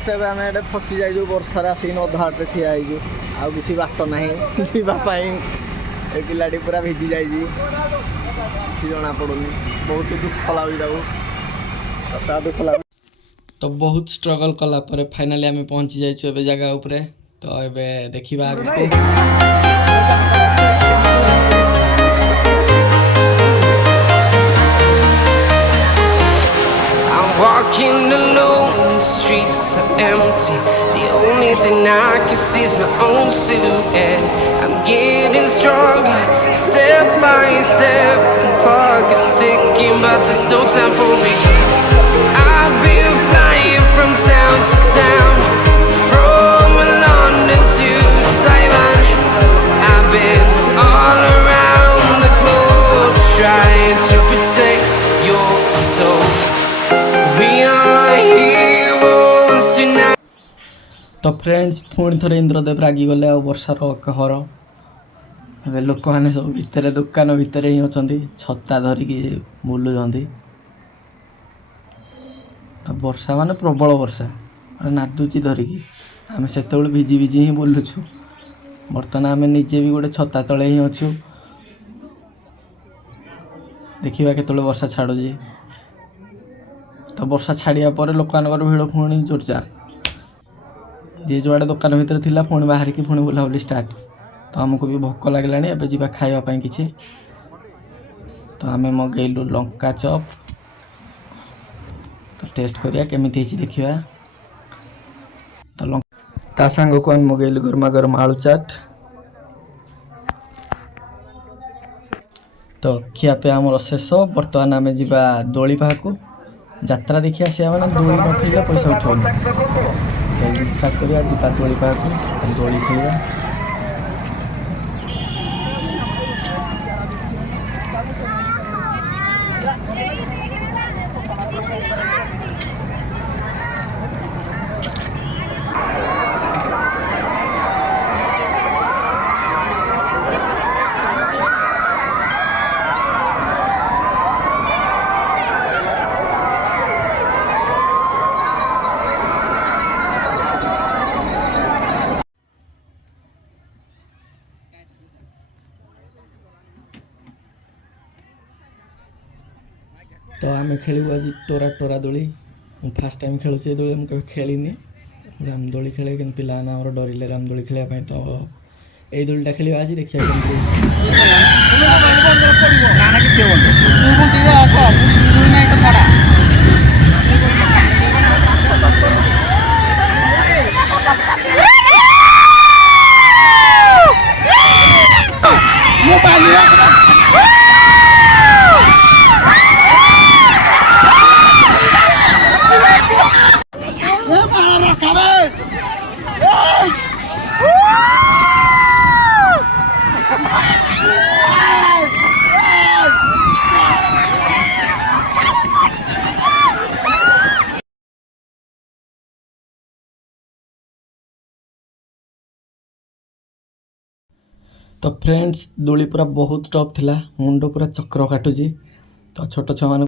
Friends एबे आम ये फसी जाइजु वर्षार आसिक अधाटे ठिया होइजु आउ किसी बाट नहीं जावाई ए पिलाटी पूरा भिजी जाइए किसी जना पड़ुनी बहुत दुख लगे दुख लगे तो बहुत स्ट्रगल कला पर फाइनाली आम पहुँची जाइए ए जगह उपरे तो ये देखा Walking alone, the streets are empty. The only thing I can see is my own silhouette. I'm getting stronger, step by step. The clock is ticking, but there's no time for regrets. I've been flying from town to town, from London to Taiwan. I've been all around the globe, trying to protect your soul. तो friends पुणी थे इंद्रदेव रागी गले आ वर्षार कहर ए लोक मैंने सब भितर दुकान भितर ही अच्छा छता धरिकी बुलुंट तो वर्षा मान प्रबल वर्षा नादुची धरिकी आम से भिजी भिजी ही बुलुचु बर्तमान आम निजे भी गोटे छता तले ही अच्छु देखा के वर्षा छाड़ुची तो वर्षा छाड़िया पर लोक भिड़ पुणी जोरजार जी जुआड़े दुकान भितर थिला पुणी बाहर की पुणी बुलाबुली स्टार्ट तो आमको भी भोक लगला एबे जीवा खाइबा किछि तो आम मगेलु लंका चप तो टेस्ट करिया केमिति हिची देखिबा तो ता संग को आम मगेलु गरमा गरम आलू चाट तो खिया पे आमर शेष बर्तमान आम जीवा दोली पाखु यात्रा देखी आसिया मैंने दोली न खेल पैसा उठाऊन जल्दी स्टार्ट करिया जी दोली पाखु दोली खेलिया तो आम खेलू आज टोरा टोरा दोली फास्ट टाइम खेलुचे दोली हम कभी खेलनी राम दोली खेले कि पिलाना और डरिले राम दोली खेलने तो यही दोलीटा खेल आज देखिए तो फ्रेंड्स दोली पूरा बहुत टफ थिला मुंड पूरा चक्र काटुची तो छोट छुआ